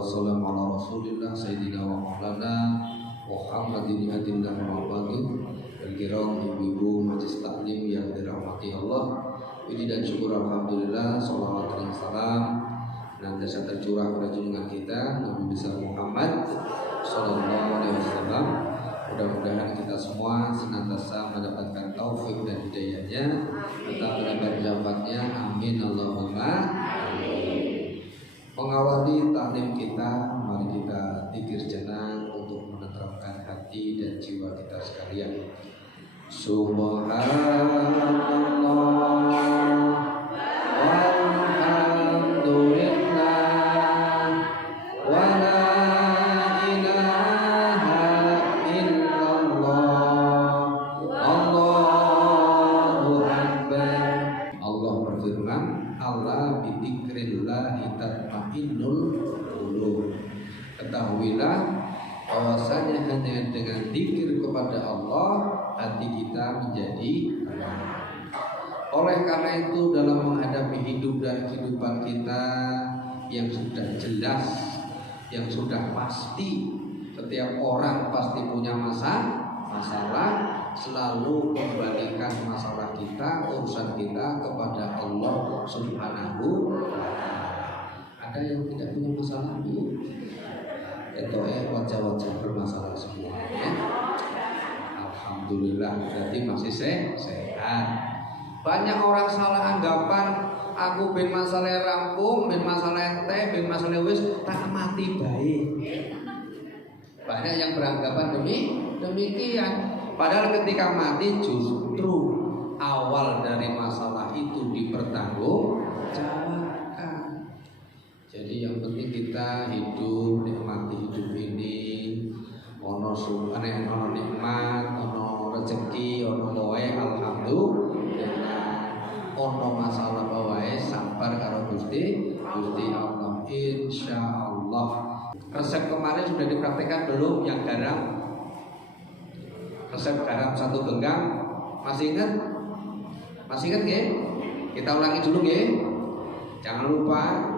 wassalamu ala rasulillah sayyidina wa maulana Muhammadin hadinna Muhammadin. Al-kiram ibu-ibu majlis taklim yang dirahmati Allah, puji dan syukur alhamdulillah, salawat dan salam senantiasa tercurah pada junjungan kita Nabi besar Muhammad sallallahu alaihi wasallam. Mudah-mudahan kita semua senantiasa mendapatkan taufik dan hidayahnya tetap mendapat rahmatnya, amin Allahumma amin. Mengawali taklim kita, mari kita dzikir jenak untuk menenteramkan hati dan jiwa kita sekalian. Subhanallah walhamdulillah wa la ilaha illallah Allahu akbar. Allah berfirman, Allah bidzikrillahi tatmainnul qulub. Ketahuilah bahwasanya hanya dengan zikir kepada Allah hati kita menjadi tenang. Oleh karena itu dalam menghadapi hidup dan kehidupan kita yang sudah jelas, yang sudah pasti, setiap orang pasti punya masalah, selalu kembalikan masalah kita, urusan kita kepada Allah Subhanahu wa ta'ala. Ada yang tidak punya masalah ini? Itu wajah-wajah bermasalah semua ya. Alhamdulillah berarti masih sehat. Banyak orang salah anggapan, aku ben masalah rampung, ben masalah ente, ben masalah wis tak mati baik. Banyak yang beranggapan demikian. Padahal ketika mati justru awal dari masalah itu dipertanggungjawabkan. Jadi yang penting kita hidup, nikmati hidup ini. Ono nikmat, ono rezeki, ono wae alhamdulillah. Ono masalah wae sabar karo Gusti Allah insyaallah. Resep kemarin sudah dipraktekkan belum yang garam? Resep garam 1 genggam masih ingat? Masih ingat nggih? Kita ulangi dulu nggih. Jangan lupa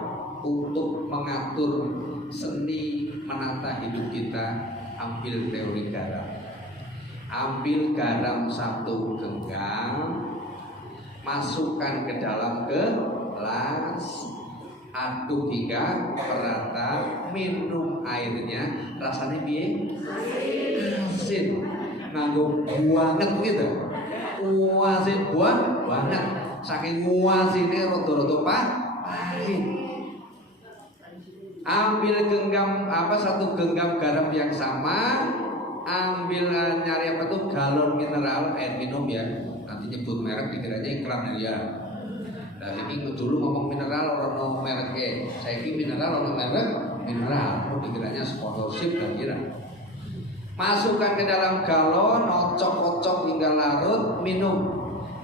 untuk mengatur seni menata hidup kita. Ambil teori garam. Ambil garam 1 genggam, masukkan ke dalam gelas, aduk hingga merata, minum airnya. Rasanya piye? Asin. Nganggo banget gitu. Asin banget. Saking asine rada-rada pahit. Ambil genggam 1 genggam garam yang sama, ambil nyari apa tuh galon mineral air minum ya. Nanti nyebut merek dikiranya iklan ya. Nah ini dulu ngomong mineral orang mereknya, saya ini mineral orang merek mineral, dikiranya sponsorship dan kira. Masukkan ke dalam galon, ocok-ocok hingga larut, minum.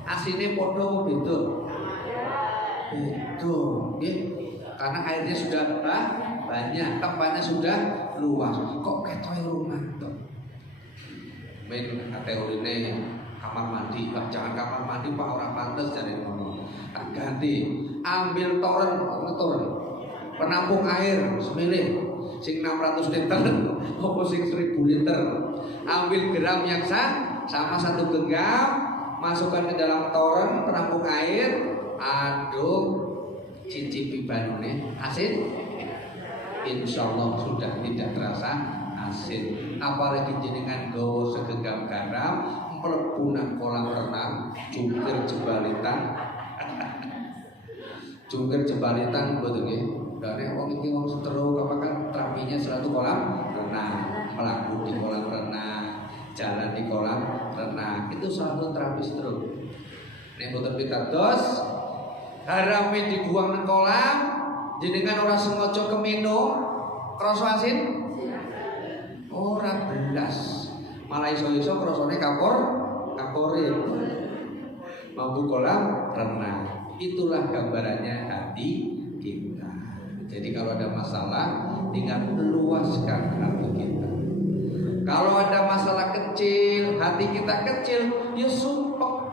Asinnya podo betul. Betul, ya. Karena airnya sudah banyak, tempatnya sudah luas. Kok ketoy rumah tuh? Main teorine kamar mandi, jangan kamar mandi Pak, orang pantas jadi ngomong. Ganti, ambil toren, penampung air semilih, sing 600 liter, apa sing 1000 liter. Ambil gram yang sama 1 genggam, masukkan ke dalam toren, penampung air, aduk. Cicipi banune asin, insyaallah sudah tidak terasa asin. Apalagi jenengan gawa segenggam garam mlebu nang kolam renang, jungkir jebalitan betul nggih. Dene wong iki wong setruk apa kan terapinya selalu kolam renang, melaku di kolam renang, jalan di kolam renang. Itu selalu terapi stroke. Nek boten pitados garamnya dibuang nang kolam, jenengan ora sengaja keminum, krasa asin? Ora belas. Malah iso-iso krasane kapore. Mampu kolam renang. Itulah gambarannya hati kita. Jadi kalau ada masalah, tinggal luaskan hati kita. Kalau ada masalah kecil, hati kita kecil, ya sumpah.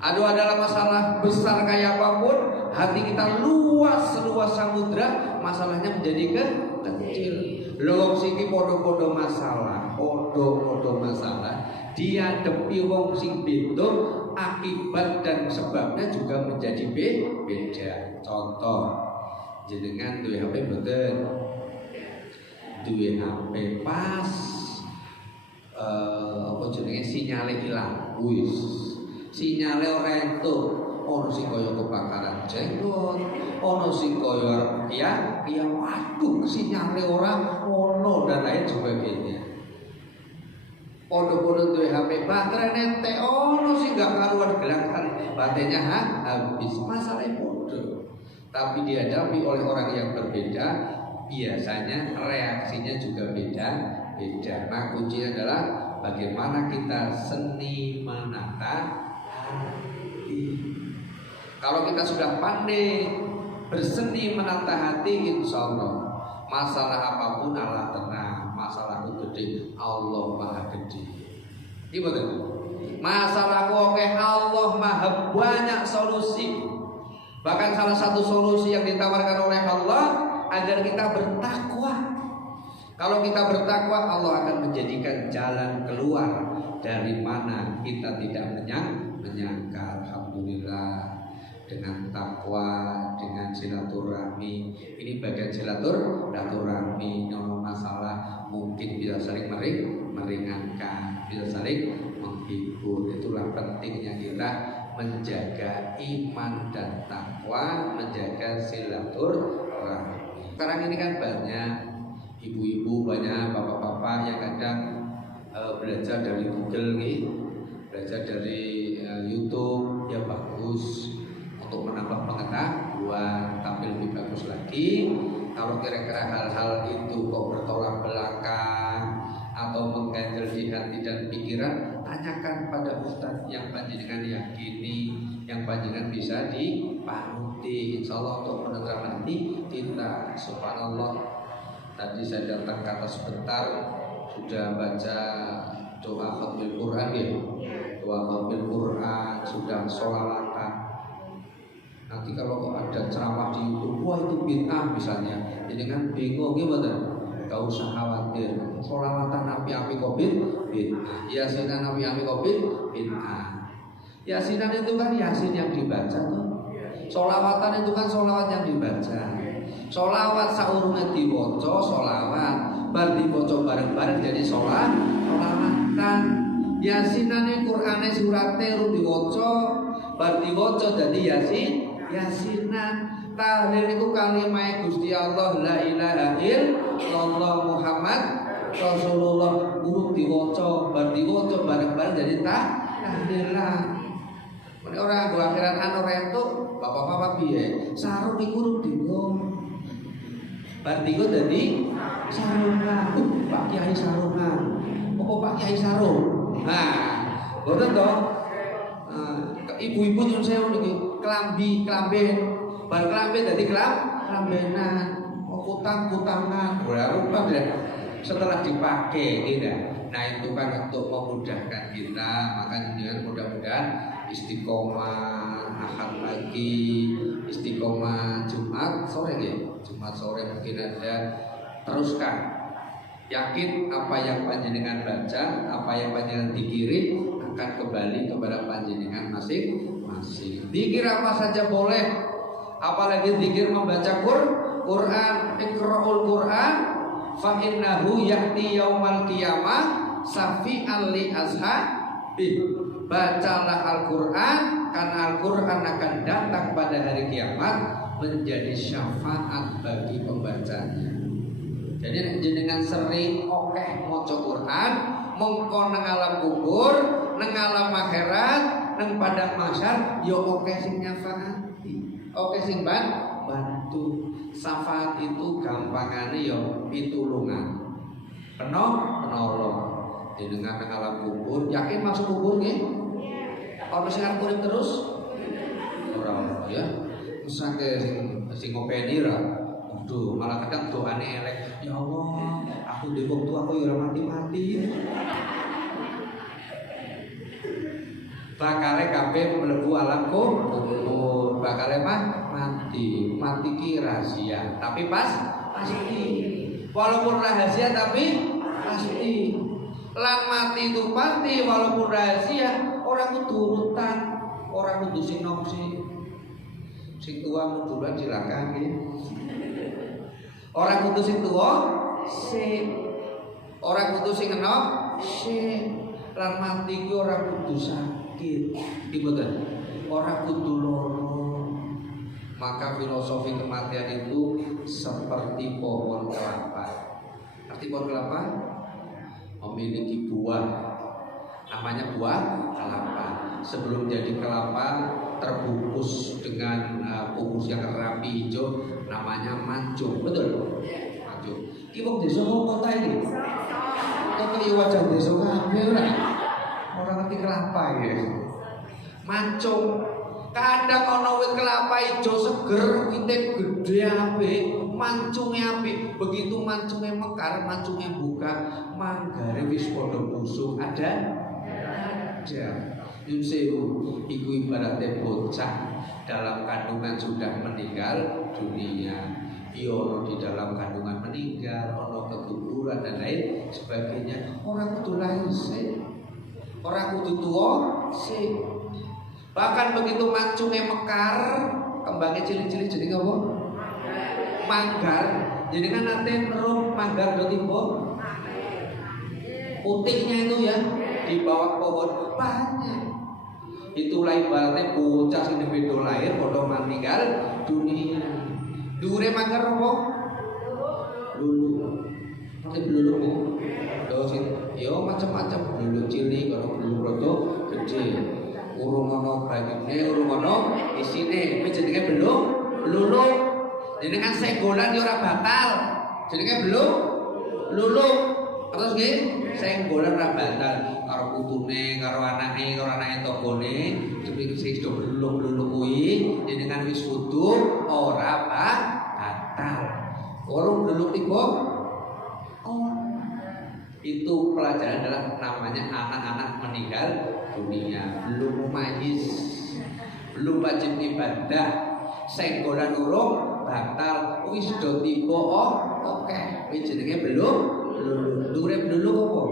Aduh, adalah masalah besar kayak apapun, hati kita luas seluas samudra, masalahnya menjadi kecil. Lho siki podo-podo masalah, podo-podo masalah dihadapi wong sing beda, akibat dan sebabnya juga menjadi beda. Contoh, jenengan duwe HP mboten? Duwe HP pas apa jenenge sinyale ilang. Wis. Sinyale ora entuk. Ono sing kaya kebakaran jenggot, ono sing kaya ya waduh sinyale ora ono dan lain sebagainya. Podo-podo duwe HP baterai entek, ono sing gak karuan gelakan baterainya habis. Masalahnya podo. Tapi dihadapi oleh orang yang berbeda, biasanya reaksinya juga beda. Nah, kuncinya adalah bagaimana kita seni menata hati. Kalau kita sudah pandai berseni menata hati, insya Allah masalah apapun Allah tenang. Masalahku gede, Allah maha gede. Gimana? Masalahku oke, Allah maha banyak solusi. Bahkan salah satu solusi yang ditawarkan oleh Allah agar kita bertakwa. Kalau kita bertakwa, Allah akan menjadikan jalan keluar dari mana kita tidak menyangka. Alhamdulillah. Dengan takwa, dengan silaturahmi, ini bagian silaturahmi. Kalau masalah mungkin bisa saling meringankan, bisa saling menghibur. Itulah pentingnya kita menjaga iman dan takwa, menjaga silaturahmi. Sekarang ini kan banyak ibu-ibu, banyak bapak-bapak yang kadang belajar dari Google nih, belajar dari YouTube, ya bagus untuk menambah pengetahuan, tapi lebih bagus lagi kalau kira-kira hal-hal itu kok bertolak belakang atau mengganjal di hati dan pikiran, tanyakan pada ustadz yang panjenengan yakini, yang panjenengan bisa dipanuti. Insya Allah untuk menenangkan hati kita. Subhanallah, tadi saya datang kata sebentar sudah baca doa khatmil Quran ya, doa khatmil Quran, sudah sholawatan. Nanti kalau ada ceramah di YouTube, wah itu bid'ah misalnya, jadi kan bingung gimana? Gak usah khawatir. Sholawatan api-api kok bid'ah, yasinan api-api kok bid'ah. Yasinan itu kan yasin yang dibaca tuh. Sholawatan itu kan sholawat yang dibaca. Sholawat saurunge diwaca sholawat, bar diwaca bareng-bareng jadi sholawatan. Yasinane Qur'ane surate ru diwaca, bar diwaca dadi yasinan. Tahlil itu kalimah Gusti Allah la ilaha illallah Muhammad Rasulullah, guru diwaca, bar diwaca bareng-bareng jadi tahlilan. Nek ora nggo akhiran anu rentuk, bapak-bapak piye? Sarung iku ru dinggo. Bar dinggo dadi sarungan. Pak Kiai sarungan. Apa Pak Kiai sarung? Nah, ngoten to. Ibu-ibu nyuwun sewu niki klambi. Bar klambi dadi klambenan. Kutang-kutangan. Rupa ya. Setelah dipakai tidak. Nah itu kan untuk memudahkan kita. Maka dengan mudah-mudahan istiqomah Ahad pagi, istiqomah Jumat sore ya. Jumat sore mungkin ada, teruskan. Yakin apa yang panjenengan baca, apa yang panjenengan dikiri akan kembali kepada panjenengan masing-masing. Dikir apa saja boleh, apalagi dikir membaca Quran. Iqra'ul Quran fa innahu ya'ti yaumal qiyamah safi'an li ashabi. Bacalah Al-Quran, karena Al-Quran akan datang pada hari kiamat menjadi syafaat bagi pembacanya. Jadi jenengan sering okeh maca Quran, mengko nang alam kubur, nang alam akhirat, nang padang mahsyar, yo okeh sing nyafaati, okeh sing bantu. Syafaat itu gampangane yo pitulungan, penolong. Jenengan nang alam kubur, yakin masuk kubur nggih? Ono sing arep urip terus? Ora ya. Misake sing ngopeni ra. Waduh, malah kadang doane elek. Ya Allah, aku di waktu aku ya ora mati-mati. Bakale kabeh mlebu alam kubur, bakale mati. Mati ki rahasia, tapi pasti. Walaupun rahasia tapi pasti. Lan mati itu pasti walaupun rahasia. Orang kudu urutan, orang kudu sinopsi. Sing tua munduran silakan nggih. Orang kudu sing tua sik. Orang kudu sing enom sik. Lan mati ki ora kudu sakit. Mboten. Ora kudu loro. Maka filosofi kematian itu seperti pohon kelapa. Arti pohon kelapa memiliki buah, namanya buah kelapa. Sebelum jadi kelapa terbungkus dengan bungkus yang rapi hijau, namanya mancung, betul? Mancung. Ki wong desa kota ini. Kok iki wajah desa kabeh ora? Ora ngerti kelapa ya. Mancung. Kadang ana wit kelapa ijo seger, wite gede apik, mancunge apik. Begitu mancunge mekar, mancunge buka, manggare wis padha busuk. Ada. Nyun sewu, iku ibaratnya bocah dalam kandungan sudah meninggal dunia. Iya, ono di dalam kandungan meninggal, ono keguguran dan lain sebagainya. Orang kudu lahir sih, orang kudu tua sih. Bahkan begitu mancungnya mekar, kembangnya cilik-cilik jadi apa? Manggar. Jadi kan nanti merup manggar do tiba. Putihnya itu ya di bawah pohon banyak. Itulah ibaratnya bocah sing bedo lahir padha meninggal dunia. Dure manggar apa? Lulu. Ngerti lulu Bu? Dosin. Yo macam-macam lulu cilik karo lulu rada gede. Urung ana banyune, urung ana isine. Kuwi jenenge belum lulu. Jenengan senggolan yo ora batal. Jenenge belum lulu. Terus nggih, senggolan ora batal karo putune, karo anake tanggane, sing wis do belum kuwi jenengan wis kudu ora batal. Urung belum tiba. Itu pelajaran adalah namanya anak-anak meninggal dunia, belum mumayyiz, belum wajib ibadah, senggolan urung batal, wis do tiba oke, wis jenenge belum durep dulu apa?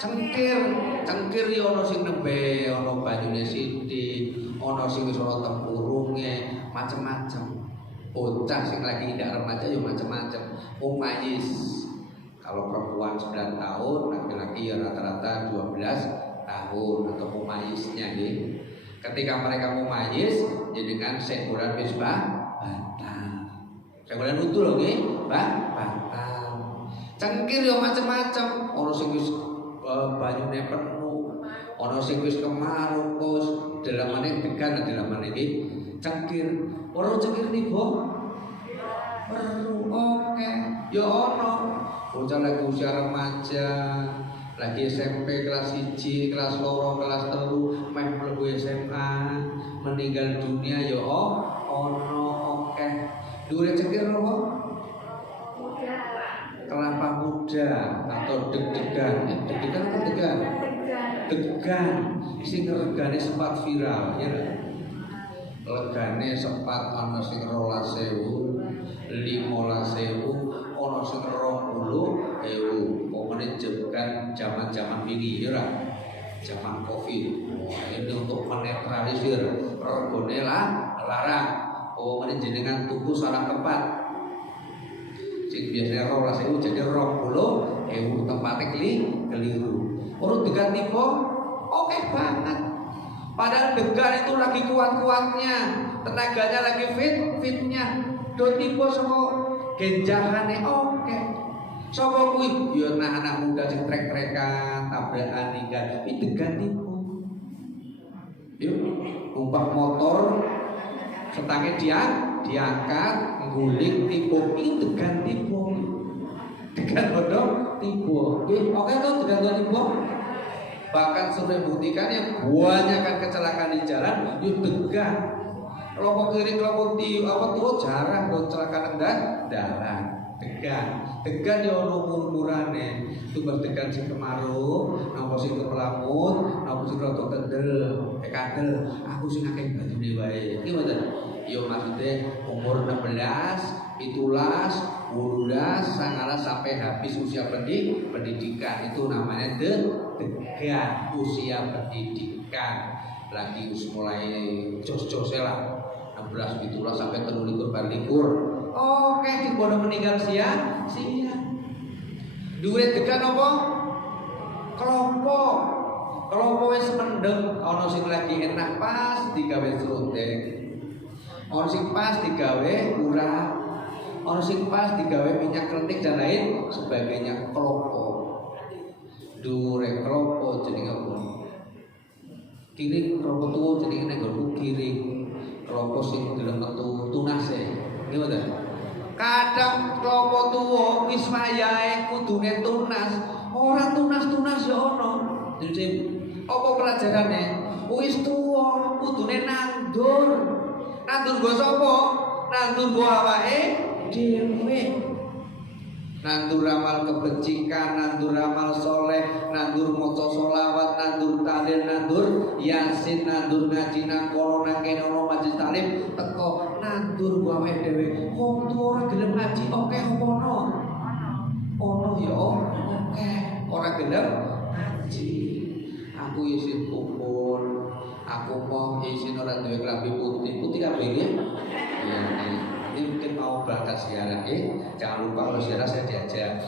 Cengkir yo ana sing nembe, ana banyune sithik, ana sing wis ana tempurunge, macam-macam. Bocah sing lagi tidak remaja yo macam-macam. Mumayyiz. Kalau perempuan 9 tahun, laki-laki ya rata-rata 12 tahun atau mumayyiznya nih. Ketika mereka mumayyiz, jenengan senggolan wis batal. Senggolan utuh lho nggih, batal. Cengkir yo macam-macam. Ono sing wis banyune penuh, ono sing wis kemarupus, dalamane degan dalamane iki cengkir. Ora cengkir niku. Perlu oke. Yo ono bocah lagi usia remaja, lagi SMP kelas 1, kelas 2, kelas 3, meh mlebu SMA, meninggal dunia ya ono oke. Dure cengkir apa? Kelapa muda atau deg-degan. Deg-degan apa degan? Degan. Sing regane sempat viral ya. Regane sempat ana sing 12.000, 15.000, ono sing 20.000. Pokoknya zaman ini ya lah, zaman Covid. Wah, ini untuk menetralisir regane larang. Pokoknya jenengan tuku salah tempat. Sing biasanya 12.000 jadi 20.000, tempatnya keliru. Urut diganti kok oke banget. Padahal degan itu lagi kuat-kuatnya, tenaganya lagi fitnya. Do tipe sama genjahane oke. Sapa kuwi? Ya anak muda sing trek-trekan, tabrakan ninggal. Iki degan tipe. Yuk, numpak motor setangnya diangkat, ngguling tipe. Iki degan tipe. Degan bodong tipe. Oke tuh degan tipe. Bahkan sudah membuktikan yang banyak kecelakaan di jalan, yuk degan. Kelompok kiri, kelompok tuh jarang do kecelakaan darat. Degan ya ono umur-umurane. Itu berdegan sing kemaru, napa sing kepelamut, napa sing rada kendel, kadel. Aku sing akeh banyune wae. Iki mboten. Yo maksudnya umur 16, 17, 18, sampai habis usia pendidikan itu namanya degan usia pendidikan. Lagi mulai jos-josnya lah 16, 17 sampai 23 balikur. Oke, di bodoh meninggal siang. Duit degan apa? Kelompok wis mendeng, ana sing lagi enak pas digawe serundeng. Ana sing pas digawe urap. Ana sing pas digawe minyak kletik dan lain sebagainya. Kelompok. Dure kelompok jenenge apa? Kiring kelompok tuwa jenenge nek nggonku kiring. Kelompok sing gelem metu tunase. Nggih mboten? Kadang kelompok tuwa wis wayahe kudune tunas, ora tunas-tunas ya ana. Jadi apa pelajarane? Wis tuwa kudune nandur. Nandur nggo sapa? Nandur nggo awake dhewe. Nandur amal kebajikan, nandur amal soleh, nandur maca sholawat, nandur tahlil, nandur yasin, nandur ngaji nang kono nang kene ono majelis taklim, teko nandur nggo awake dhewe. Wong tuwa ora gelem ngaji oke apa ono? Ono ya oke, ora gelem ngaji. Aku isin kumpul, aku mau isin orang duwe klambi putih kabeh ya. Ya, ini mungkin mau berangkat ziarah jangan lupa kalau ziarah saya diajak.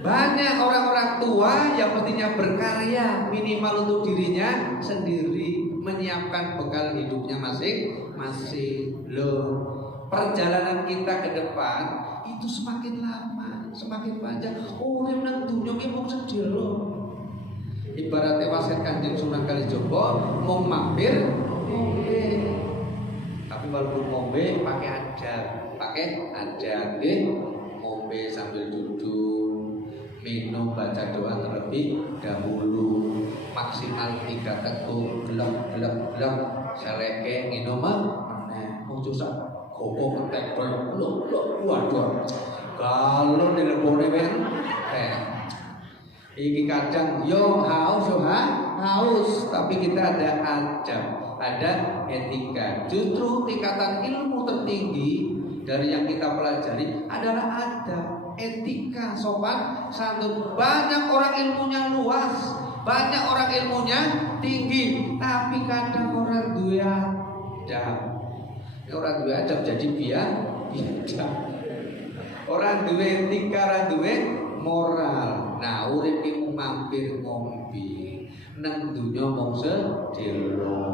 Banyak orang-orang tua yang mestinya berkarya minimal untuk dirinya sendiri, menyiapkan bekal hidupnya masing-masing. Loh, perjalanan kita ke depan itu semakin lama, semakin panjang. Urip nang dunya ki mung sedelo. Ibaratnya wasit Kanjeng Sunan Kalijogo mau mampir ngombe. Tapi walaupun ngombe pakai adat, ngombe sambil duduk, minum baca doa terlebih dahulu, maksimal 3 teguk, gelap, seleke nginum meneh. Susah gopo ketek blok waduh. Kalau dilebone ben iki kadang yo haus, tapi kita ada adab, ada etika. Justru tingkatan ilmu tertinggi dari yang kita pelajari adalah adab, etika, sopan santun. Banyak orang ilmunya luas, banyak orang ilmunya tinggi, tapi kadang orang duwe adab. Orang duwe adab jadi biadab. Orang duwe etika, orang duwe moral. Nah, urip iki mampir ngombe nang dunya mung sedelo.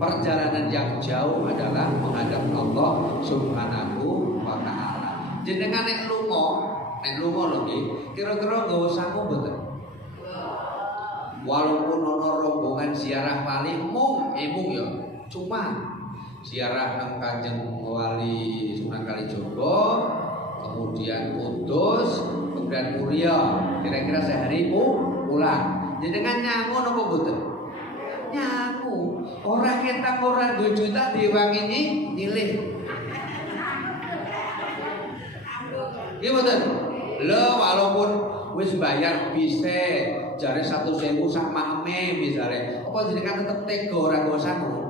Perjalanan yang jauh adalah menghadap Allah Subhanahu wa taala. Jenengan nek lunga lho nggih, kira-kira nggawa sangu mboten? Walaupun ana rombongan ziarah wali mung ya, cuma ziarah nang Kanjeng Wali Sunan Kalijogo, kemudian Kudus, kemudian Muria, kira-kira sehari pulang. Jenengan nyangu napa mboten? Nyangu. Ora ketang ora 2 juta diwangi nyilih. Nggih mboten? Lho walaupun wis bayar bise jare 1.000 sak mahme misale. Apa jenengan tetep tega ora nggo sangu?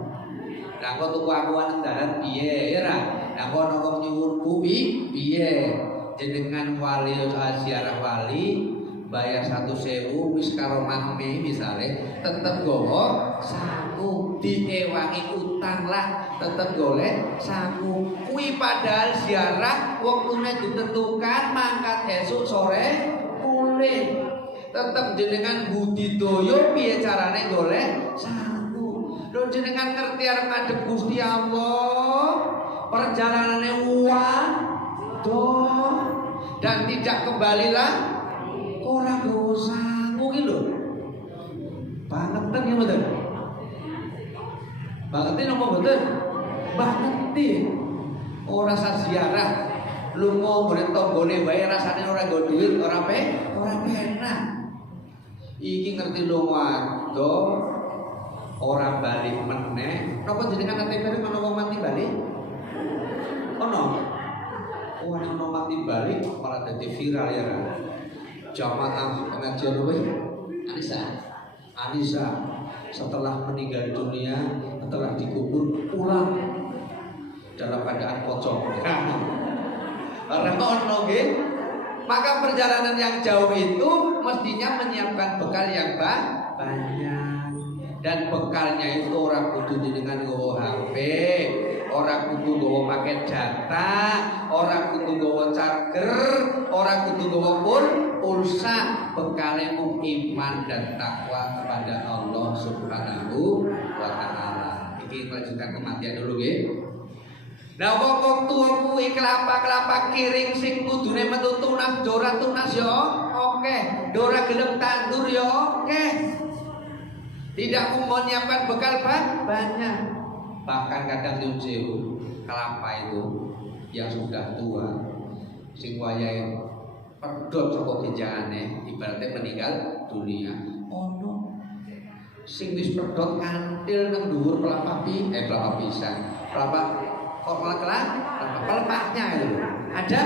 Lah kok tuku aku nang dalan piye ya ra? Lah kok ana nyuwun bumi piye? Jenengan wali ziarah wali bayar 1.000 wis karo mahme misale tetep gowo sangu, diewangi utang lah tetep golek sangu. Kuwi padahal ziarah wektune ditentukan mangkat esuk sore mulih. Tetep jenengan budidaya piye carane golek sangu. Lho jenengan ngerti arep ngadep Gusti Allah, perjalanane waduh dan tidak kembalilah ora nggo sangu ki lho. Bangetan ya mboten? Bangetin apa mboten? Bangetin. Ora ziarah lunga ngene tanggane wae rasane ora nggo duit, ora penak. Iki ngerti lunga ora balik meneh. Napa jenengan nate bareng ana wong mati balik? Ono. Ono mati balik malah dadi viral ya. Jamaah pengajian kowe Anissa. Anissa setelah meninggal dunia, setelah dikubur pulang dalam keadaan pocong. Maka perjalanan yang jauh itu mestinya menyiapkan bekal yang banyak. Dan bekalnya itu orang kudu dengan nggawa HP, orang kudu nggawa paket data, orang kudu nggawa charger, orang kudu nggawa pulsa. Bekalnya iman dan takwa kepada Allah Subhanahu wa taala. Iki melanjutkan kematian dulu nggih. Nah wong tuwa kuwi kelapa kiring sing kudune metu tunas ora tunas ya oke, ora gelem tandur ya oke. Tidak mau menyiapkan bekal banyak. Bahkan kadang nyuciu kelapa itu yang sudah tua sing wayahe pedhot saka ginjangane ibaratnya meninggal dunia. Ono sing wis pedhot kantil nang dhuwur kelapa pisang. Kelapa kok malah pelepahnya itu ada.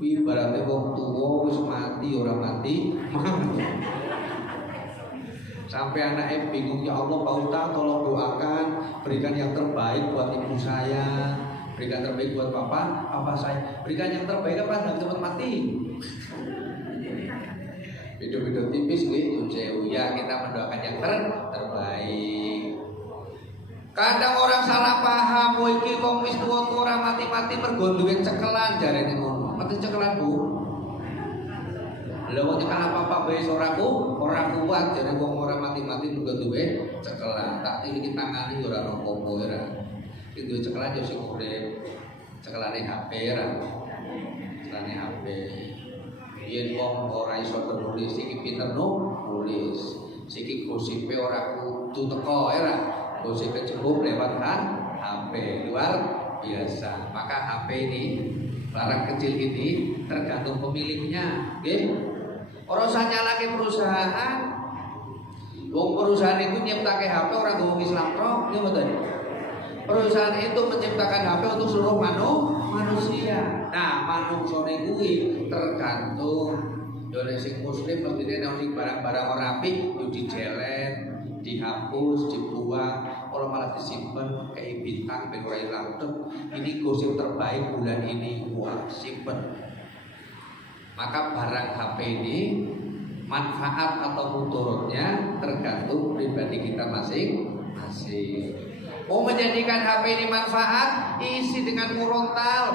Ibaratnya wong tua wis mati ora mati. Sampai anaknya bingung, ya Allah Pak Ustaz tolong doakan, berikan yang terbaik buat ibu saya, berikan terbaik buat papa saya, berikan yang terbaik apa dan cepat mati. Video-video tipis nih, ya kita mendoakan yang terbaik. Kadang orang salah paham, iki wong wis tuwa-tuwa ora mati-mati mergo duwe cekelan jarene ngono. Mati cekelan Bu. Lha wong cekelan apa wis ora kuat jare wong ora mati-mati mergo duwe cekelan. Tak iki tangane ora apa-apa ora. Iki duwe cekelan yo sing urip. Cekelane HP ra. Cekelane HP. Yen wong ora iso nulis iki pinter nulis. Siki gosipe ora kudu teko ora. Gosip cukup lewat HP luar biasa. Maka HP ini barang kecil ini tergantung pemiliknya, okay? Orang usah nyalake perusahaan. Wong perusahaan itu nyiptake HP orang ngomong Islam pro, ya betul. Perusahaan itu menciptakan HP untuk seluruh manusia. Nah, manusia kuwi tergantung dari sing muslim mestine nek barang-barang ora apik yo dijelet, dihapus, dibuang, orang malah disimpan kayak bintang ben ora ilang. Ini gosip terbaik bulan ini, wah simpen. Maka barang HP ini manfaat atau mudaratnya tergantung pribadi kita masing-masing. Mau menjadikan HP ini manfaat, isi dengan murotal,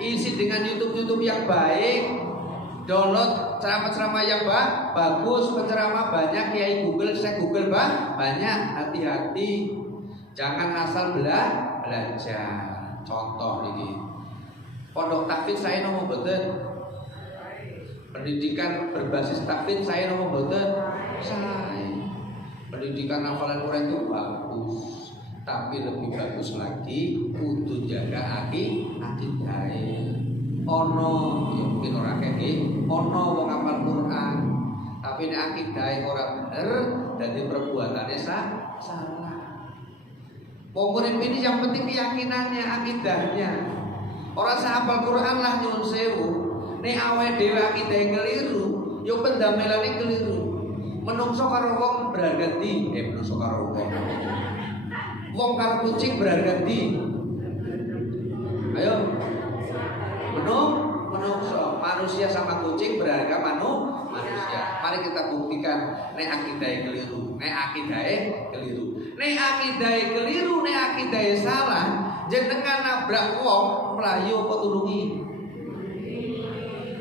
isi dengan YouTube yang baik. Download ceramah-ceramah yang bagus, penceramah banyak, kiai Google, saya Google banyak. Hati-hati, jangan asal belajar. Contoh ini, pondok tahfidz saya nomor betul, pendidikan berbasis tahfidz saya nomor betul, saya pendidikan hafalan Quran itu bagus, tapi lebih bagus lagi kudu jaga akidah. Ono ya mungkin orang kayak ono wong hafal Quran tapi nek akidahe ora bener dadi perbuatannya salah. Wong urip ini yang penting keyakinannya, akidahnya. Orang hafal Quran lah nyuwun sewu, nek awake dhewe akidahe keliru, yo pendamelane keliru. Menungso karo wong berharga ndi? Menungso karo wong karo kucing berharga ndi? Ayo menungso, manusia sama kucing berharga manusia. Mari kita buktikan nek akidahe keliru, nek akidahe salah, jenengan nabrak wong mlayu apa tulungi?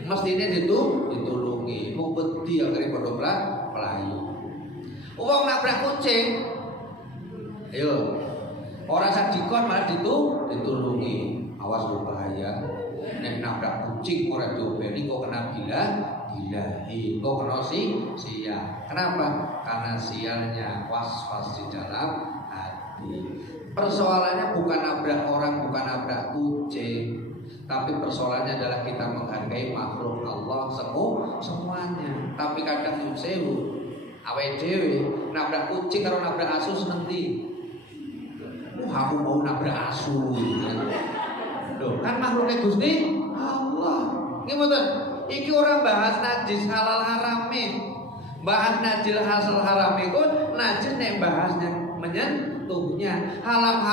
Mestine ditulungi. Wong wedi akhire padha mlayu. Wong nabrak kucing, ayo ora sak dikon malah ditulungi. Awas berbahaya. Nek nabrak kucing ora diopeni kok kena bilahi, kok kena sial. Kenapa? Karena sialnya was-was di dalam hati. Persoalannya bukan nabrak orang, bukan nabrak kucing, tapi persoalannya adalah kita menghargai makhluk Allah semuanya. Tapi kadang nyuwun sewu, awake dhewe nabrak kucing karo nabrak asu sendi. Aku mau nabrak asu. Loh, kan makhluknya Gusti Allah. Nggih mboten? Iki orang bahas najis halal haram. Bahas najil hasil haram itu najil nek bahasnya menyentuhnya. Halal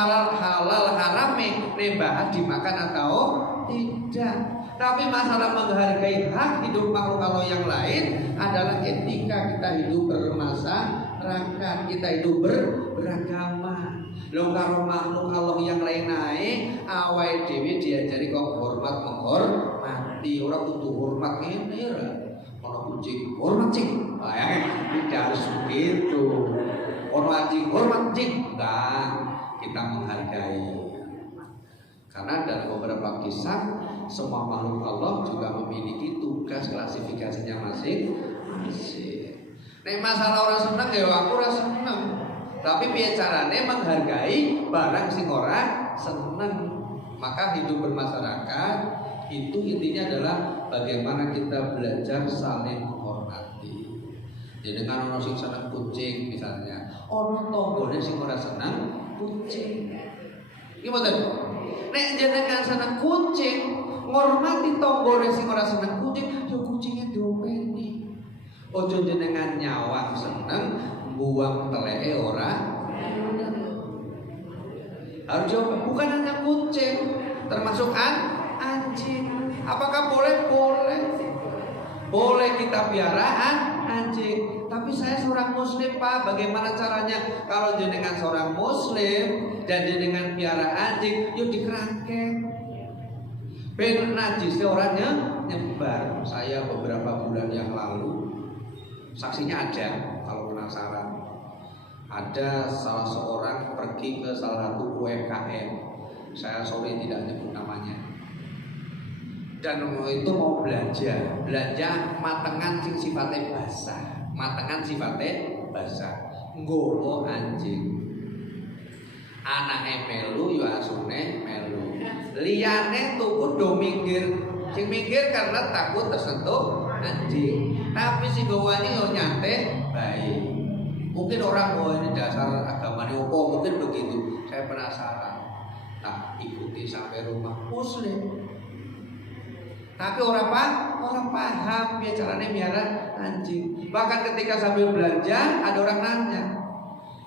harame nek bahas dimakan atau tidak. Tapi masalah menghargai hak hidup makhluk Allah yang lain adalah ketika kita hidup bermasyarakat, kita hidup beragama. Lho karo makhluk Allah yang lain naik, awake dhewe diajari kok menghormati, ora kudu hormat ngene ora. Ono kucing, hormat cing. Tidak harus begitu. Hormat cing, enggak. Kita menghargai. Karena dalam beberapa kisah semua makhluk Allah juga memiliki tugas klasifikasinya masing-masing. Nek masalah orang seneng ya aku ora seneng. Tapi piye carane menghargai barang sing ora seneng. Maka hidup bermasyarakat itu intinya adalah bagaimana kita belajar saling menghormati. Jadi dengan orang sing seneng kucing misalnya, ono tanggane sing ora seneng kucing. Iki mboten. Nek jenengan seneng kucing, ngormati tanggane sing ora seneng kucing, yo kucinge diopeni. Ojo jenengan nyawang seneng buang teleke ora. Harus jawab, bukan hanya kucing, termasuk anjing. Apakah boleh? Boleh kita piara anjing. Tapi saya seorang muslim Pak, bagaimana caranya? Kalau jenengan seorang muslim dan jenengan piara anjing, yuk dikerangkeng. Ben najis orangnya nyebar. Saya beberapa bulan yang lalu, saksinya ada, kalau penasaran. Ada salah seorang pergi ke salah satu UMKM. Saya sorry tidak nyebut namanya. Dan itu mau belanja matengan sing sifatnya basah. Nggowo anjing. Anake melu yo asune melu. Liyane tuku do minggir. Sing minggir karena takut tersentuh anjing. Tapi si nggowo anjing yo nyantai baik. Mungkin orang ini dasar agamanya opo, mungkin begitu. Saya penasaran. Nah, ikuti sampai rumah muslim. Tapi orang paham ya caranya miara anjing. Bahkan ketika sambil belanja ada orang nanya,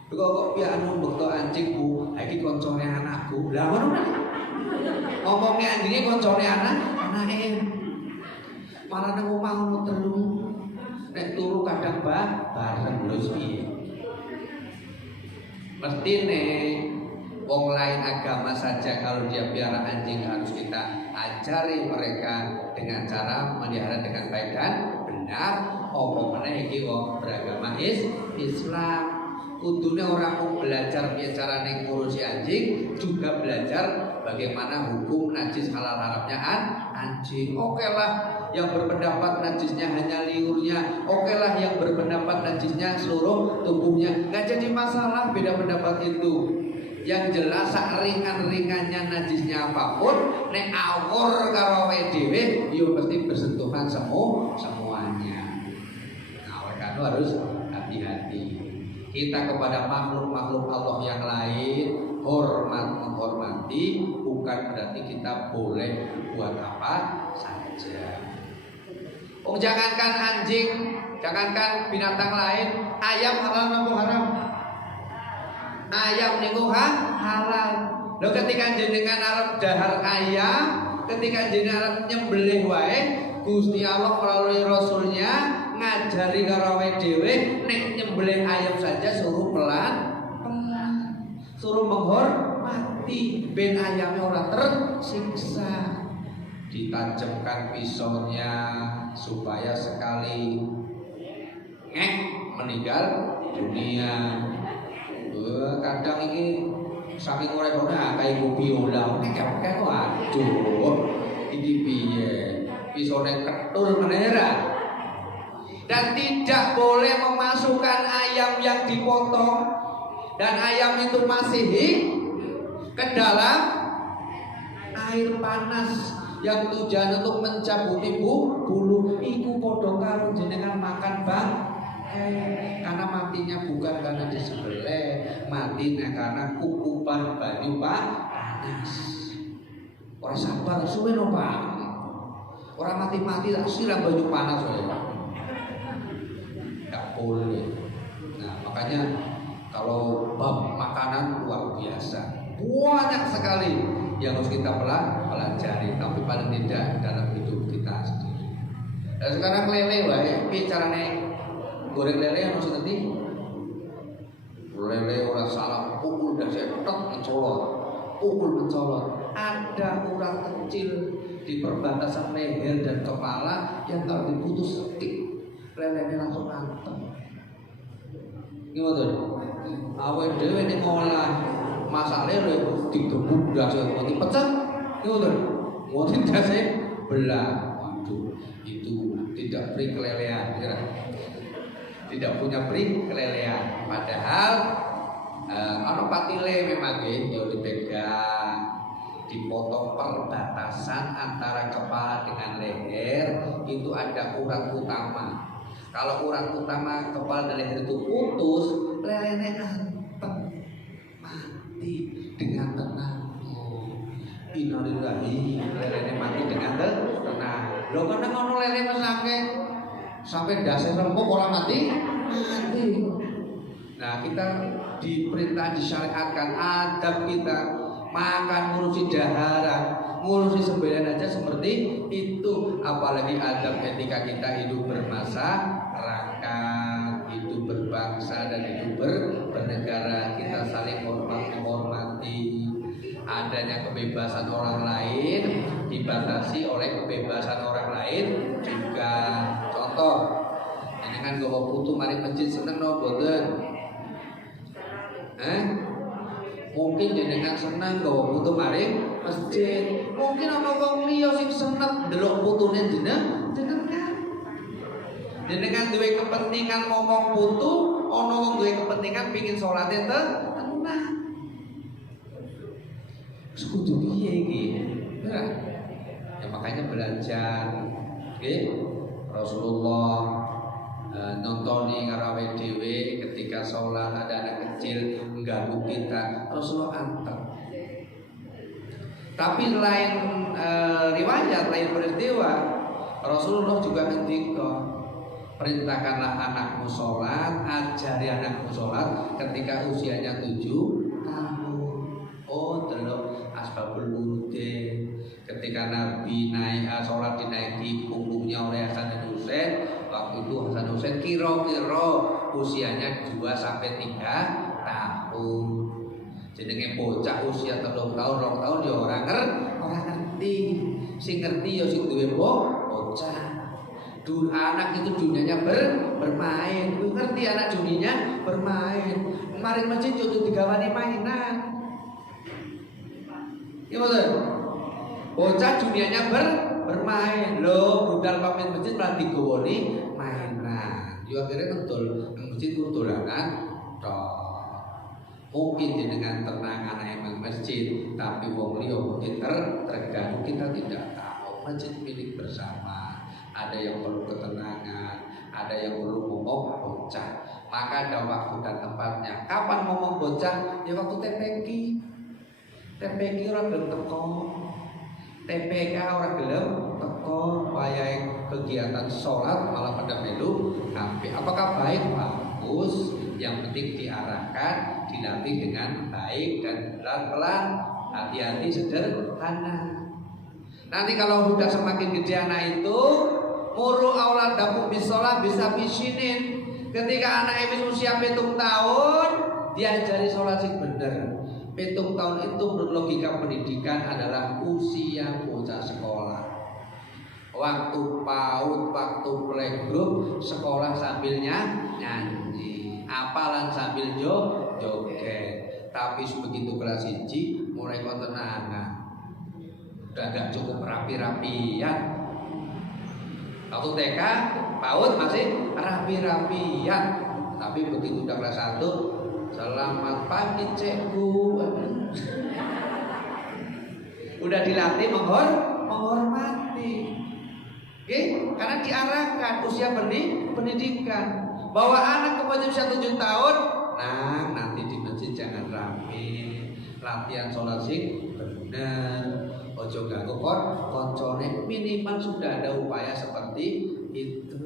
kok ya anu bekto anjing Bu, iki koncone anakku. Lah ngono kan. Ngomongnya anjingnya koncone anake. Malah nang omah ono telu. Nek turu kadang bareng lho piye. Mesti nih wong lain agama saja kalau dia piara anjing harus kita ajari mereka dengan cara melihara dengan baik dan benar. Apa meneh iki wong beragama Islam. Kudune orang mau belajar bicara ning ngurusi anjing juga belajar bagaimana hukum najis halal haramnya anjing. Oke lah yang berpendapat najisnya hanya liurnya, oke lah yang berpendapat najisnya seluruh tubuhnya, nggak jadi masalah beda pendapat itu. Yang jelas sak ringan-ringannya najisnya apapun, nek awor karo dhewe yo mesti bersentuhan semuanya. Nah, oleh karena harus hati-hati. Kita kepada makhluk-makhluk Allah yang lain menghormati bukan berarti kita boleh buat apa saja. Jangankan anjing, jangankan binatang lain, ayam halal atau haram? Ayam niku halal. Lho ketika jenengan arep dahar ayam, ketika jenengan arep nyembelih wae, Gusti Allah melalui Rasulnya ngajari karo dhewe nek nyembelih ayam saja suruh pelan, suruh menghormati ben ayamnya ora tersiksa. Ditajamkan pisaunya supaya sekali ngek meninggal dunia. Kadang ini saking ora ora kayak biola ngek waduh iki piye pisone ketul menera. Dan tidak boleh memasukkan ayam yang dipotong dan ayam itu masih ke dalam air panas yang tujuan untuk mencabuti bulu. Iku podo karo jenengan makan bang. Karena matinya bukan karena disembelih, matinya karena kukupan banyu panas. Orang sabar suwe no Pak. Orang mati tak siram banyu panas oleh Pak. Gak boleh. Nah makanya kalau bab makanan luar biasa, banyak sekali yang harus kita pelajari, tapi paling tidak dalam hidup kita sendiri. Dan sekarang lele wae, piye carane goreng lele harus ngerti? Lele ora salah, pukul dah setok mencolot, pukul mencolot. Ada urat kecil di perbatasan leher dan kepala yang kalau diputus setik, lelenya langsung mantap. Gimana? Awet dewe nek ngolah masak lele digebuk dah seperti pecah. Gimana? Ngotin dase belah. Waduh, itu tidak peri kelelean, ya. Tidak punya peri kelelean. Padahal ana patile memang ya dipegang, dipotong perbatasan antara kepala dengan leher itu ada urat utama. Kalau urat utama kepala dan leher itu putus, lelenya anteng mati dengan tenang. Innalillahi, lelenya mati dengan tenang. Lho karena ngono lele mesake sampai dase rempuk orang mati. Nah, kita diperintah disyariatkan adab kita makan ngurusi daharan, ngurusi sembahyang aja seperti itu, apalagi adab etika kita hidup bermasyarakat, hidup berbangsa dan hidup bernegara. Kita saling menghormati. Adanya kebebasan orang lain dibatasi oleh kebebasan orang lain juga. Contoh, dengan gawa putu mari masjid seneng no boten? Mungkin jenengan seneng gawa putu mari masjid. Mungkin ana wong liya sing seneng ndelok putune jenengan. Jenengan duwe kepentingan ngomong putu, ana wong duwe kepentingan pengin salate tenang. Kudu piye iki? Ya makanya belajar. Nggih. Rasulullah nontoni ngarawe dhewe ketika sholat ada anak kecil mengganggu kita, Rasulullah antar. Tapi lain riwayat, lain peristiwa, Rasulullah juga ngendika, perintahkanlah anakmu sholat, ajari anakmu sholat ketika usianya 7 tahun. Oh, delok asbabul wurudin. Ketika Nabi naik sholat dinaiki punggungnya oleh Hasan dan Husain, waktu itu Hasan Husain kira-kira usianya 2-3 tahun. Jenenge bocah usia 3 tahun, 2 tahun ya orang ngerti. Sing ngerti ya sing duwe bocah. Anak itu dunianya bermain. Lu ngerti anak dunianya bermain. Kemarin masjid yo digawani mainan. Iya betul. Bocah dunianya bermain. Loh, budal pamit masjid malah digawani mainan. Yo akhirnya betul masjid itu dolanan toh. Mungkin dengan tenang anak yang masjid, tapi wong liya mungkin terganggu. Kita tidak tahu. Masjid milik bersama. Ada yang perlu ketenangan, ada yang perlu ngomong bocah. Maka ada waktu dan tempatnya. Kapan ngomong bocah? Ya waktu TPK orang gelem teko. TPK orang gelem teko. Wayahe kegiatan sholat malah pada melu HP. Apakah baik? Bagus. Yang penting diarahkan, dilatih dengan baik dan pelan-pelan, hati-hati, sederhana. Nanti kalau sudah semakin gede anak itu, muru auladakum bisolah bisa bisinin. Ketika anak ini usia 7 tahun, diajari sholat sing bener. 7 tahun itu menurut logika pendidikan adalah usia bocah sekolah. Waktu PAUD, waktu playgroup, sekolah sambilnya nyanyi, apalan sambil joget. Tapi begitu kelas 1 mulai kontenangan. Udah gak cukup rapi-rapian. Waktu TK, PAUD masih rapi-rapian. Tapi begitu udah kelas 1, selamat pagi cikgu. Udah dilatih menghormati. Oke? Karena diarahkan usia pendidikan. Bahwa anak kepada usia 7 tahun, nah nanti di masjid jangan rapi. Latihan sholat sing benar. Ojo ganggu koncone, minimal sudah ada upaya seperti itu.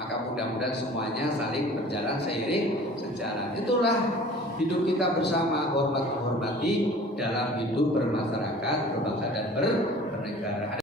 Maka mudah-mudahan semuanya saling berjalan seiring sejalan. Itulah hidup kita bersama, hormat menghormati dalam hidup bermasyarakat, berbangsa dan bernegara.